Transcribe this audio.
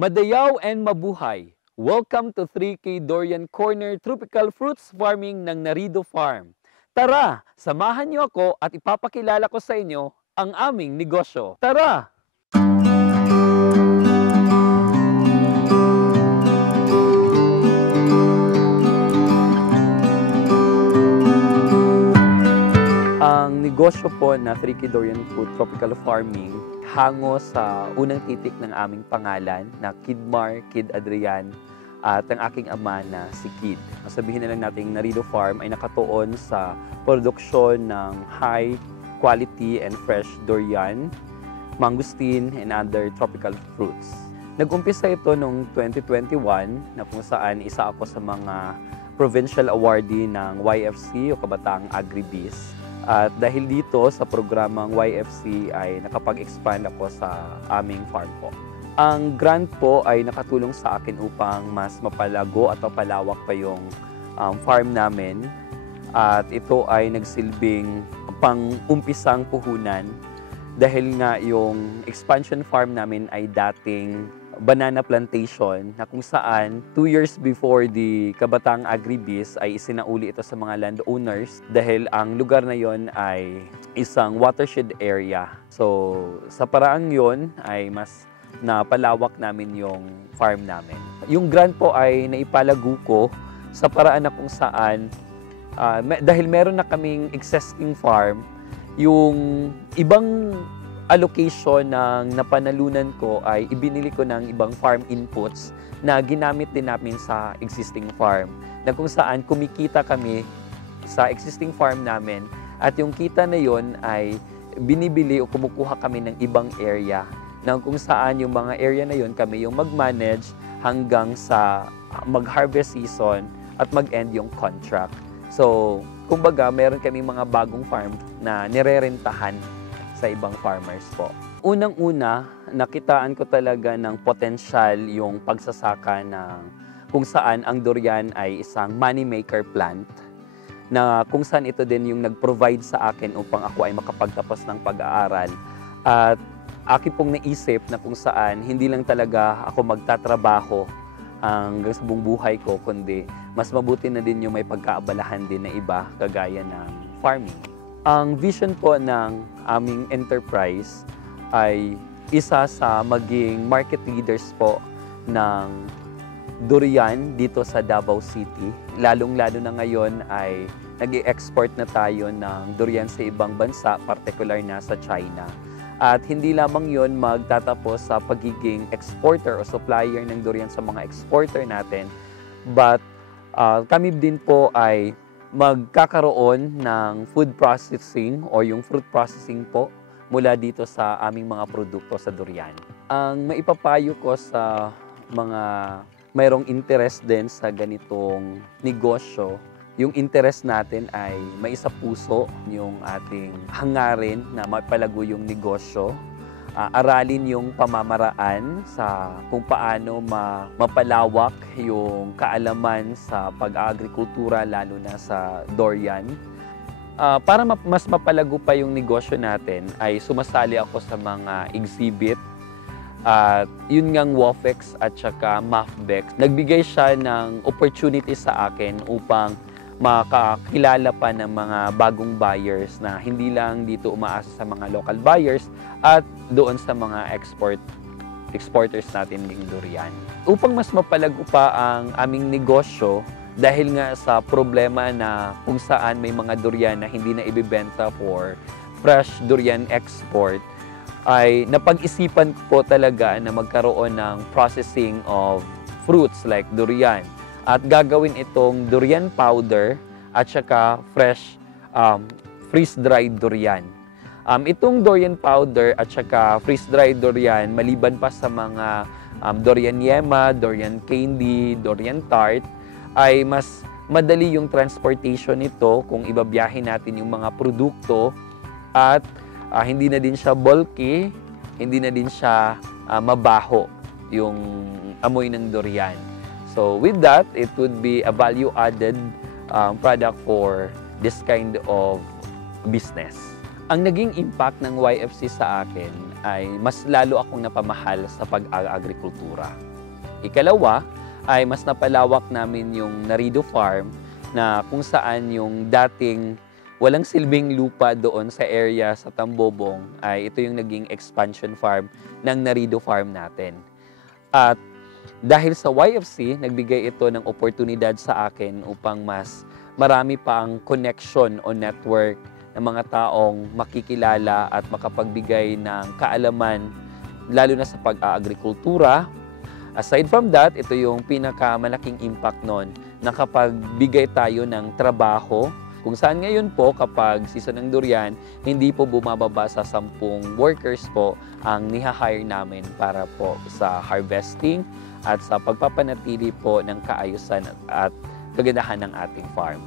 Madayaw and mabuhay! Welcome to 3K Dorian Corner Tropical Fruits Farming ng Narido Farm. Tara, samahan niyo ako at ipapakilala ko sa inyo ang aming negosyo. Tara! Ang negosyo po na 3K Dorian Food Tropical Farming hango sa unang titik ng aming pangalan na Kidmar, Kid Adrian at ang aking ama na si Kid. Sabihin na lang natin Narido Farm ay nakatuon sa produksyon ng high quality and fresh durian, mangosteen, and other tropical fruits. Nag-umpisa ito noong 2021 na kung saan isa ako sa mga provincial awardee ng YFC o Kabataang Agribiz. At dahil dito sa programang YFC ay nakapag-expand ako sa aming farm po. Ang grant po ay nakatulong sa akin upang mas mapalago at mapalawak pa yung farm namin. At ito ay nagsilbing pang-umpisang puhunan dahil nga yung expansion farm namin ay dating banana plantation na kung saan 2 years before the Kabataang Agribiz ay isinauli ito sa mga landowners dahil ang lugar na yon ay isang watershed area. So sa paraang yon ay mas napalawak namin yung farm namin. Yung grant po ay naipalago ko sa paraan na kung saan dahil meron na kaming existing farm, yung ibang allocation ng napanalunan ko ay ibinili ko ng ibang farm inputs na ginamit din namin sa existing farm. Na kung saan kumikita kami sa existing farm namin at yung kita na yon ay binibili o kumukuha kami ng ibang area na kung saan yung mga area na yon kami yung mag-manage hanggang sa mag-harvest season at mag-end yung contract. So, kumbaga, meron kami mga bagong farm na nirerentahan sa ibang farmers po. Unang-una, nakitaan ko talaga ng potensyal yung pagsasaka ng kung saan ang durian ay isang money maker plant na kung saan ito din yung nag-provide sa akin upang ako ay makapagtapos ng pag-aaral. At akin pong naisip na kung saan hindi lang talaga ako magtatrabaho hanggang sa buong buhay ko, kundi mas mabuti na din yung may pagkaabalahan din na iba kagaya ng farming. Ang vision po ng aming enterprise ay isa sa maging market leaders po ng durian dito sa Davao City. Lalong-lalo na ngayon ay nag-i-export na tayo ng durian sa ibang bansa, particular na sa China. At hindi lamang yon magtatapos sa pagiging exporter o supplier ng durian sa mga exporter natin, but kami din po ay magkakaroon ng food processing o yung fruit processing po mula dito sa aming mga produkto sa durian. Ang maipapayo ko sa mga mayroong interest din sa ganitong negosyo, yung interest natin ay maisapuso yung ating hangarin na mapalago yung negosyo. Aralin yung pamamaraan sa kung paano mapalawak yung kaalaman sa pag-agrikultura lalo na sa durian. Para mas mapalago pa yung negosyo natin ay sumasali ako sa mga exhibit at yun ngang WOFEX at saka MAFBEX. Nagbigay siya ng opportunity sa akin upang makakilala pa ng mga bagong buyers na hindi lang dito umaasa sa mga local buyers at doon sa mga exporters natin ng durian. Upang mas mapalago pa ang aming negosyo dahil nga sa problema na kung saan may mga durian na hindi na ibibenta for fresh durian export, ay napag-isipan po talaga na magkaroon ng processing of fruits like durian. At gagawin itong durian powder at saka fresh freeze-dried durian. Itong durian powder at saka freeze-dried durian, maliban pa sa mga durian yema, durian candy, durian tart, ay mas madali yung transportation nito kung ibabiyahin natin yung mga produkto at hindi na din siya bulky, hindi na din siya mabaho yung amoy ng durian. So with that, it would be a value-added product for this kind of business. Ang naging impact ng YFC sa akin ay mas lalo akong napamahal sa pag-agrikultura. Ikalawa ay mas napalawak namin yung Narido Farm na kung saan yung dating walang silbing lupa doon sa area sa Tambobong ay ito yung naging expansion farm ng Narido Farm natin. At dahil sa YFC, nagbigay ito ng oportunidad sa akin upang mas marami pang connection o network ng mga taong makikilala at makapagbigay ng kaalaman lalo na sa pag-aagrikultura. Aside from that, ito yung pinakamalaking impact nun na kapag bigay tayo ng trabaho kung saan ngayon po kapag season ng durian, hindi po bumababa sa 10 workers po ang niha-hire namin para po sa harvesting at sa pagpapanatili po ng kaayusan at kagandahan ng ating farm.